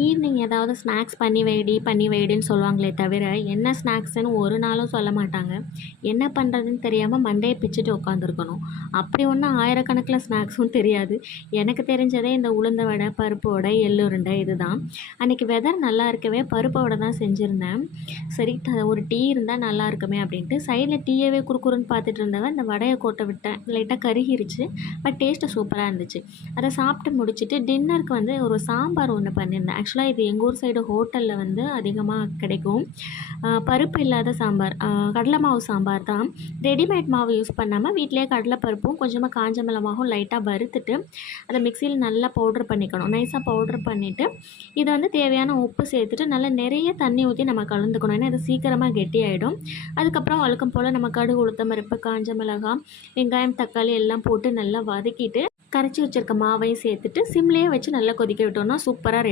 Evening ஏதாவது snacks பண்ணி வைடின்னு சொல்லுவாங்களே தவிர, என்ன ஸ்நாக்ஸ்ன்னு ஒரு நாளும் சொல்ல மாட்டாங்க. என்ன பண்ணுறதுன்னு தெரியாமல் மண்டையை பிச்சுட்டு உட்காந்துருக்கணும். அப்படி ஒன்றும் ஆயிரக்கணக்கில் ஸ்நாக்ஸும் தெரியாது. எனக்கு தெரிஞ்சதே இந்த உளுந்த வடை, பருப்பு வடை, எள்ளு உருண்டை இதுதான். அன்றைக்கி வெதர் நல்லா இருக்கவே பருப்பு வடை தான் செஞ்சுருந்தேன். சரி ஒரு டீ இருந்தால் நல்லா இருக்குமே அப்படின்ட்டு சைடில் டீயவே குறுக்குறுன்னு பார்த்துட்டு இருந்தவன் இந்த வடையை கொட்ட விட்டேன். லைட்டாக கருகிருச்சு. பட் டேஸ்ட்டு சூப்பராக இருந்துச்சு. அதை சாப்பிட்டு முடிச்சுட்டு டின்னருக்கு வந்து ஒரு சாம்பார் ஒன்று பண்ணியிருந்தேன். ஆக்சுவலாக இது எங்கள் ஊர் சைடு ஹோட்டலில் வந்து அதிகமாக கிடைக்கும். பருப்பு இல்லாத சாம்பார், கடலை மாவு சாம்பார் தான். ரெடிமேட் மாவு யூஸ் பண்ணாமல் வீட்டிலேயே கடலைப்பருப்பும் கொஞ்சமாக காஞ்ச மிளகாவும் லைட்டாக வறுத்துட்டு அதை மிக்சியில் நல்லா பவுட்ரு பண்ணிக்கணும். நைஸாக பவுட்ரு பண்ணிவிட்டு இதை வந்து தேவையான உப்பு சேர்த்துட்டு நல்லா நிறைய தண்ணி ஊற்றி நம்ம கலந்துக்கணும். ஏன்னா இது சீக்கிரமாக கெட்டியாயிடும். அதுக்கப்புறம் வழக்கம் போல் நம்ம கடுகு, உளுத்தம் பருப்பு, காஞ்ச மிளகாய், வெங்காயம், தக்காளி எல்லாம் போட்டு நல்லா வதக்கிட்டு கரைச்சி வச்சுருக்க மாவையும் சேர்த்துட்டு சிம்லேயே வச்சு நல்லா கொதிக்க விட்டோம்னா சூப்பராக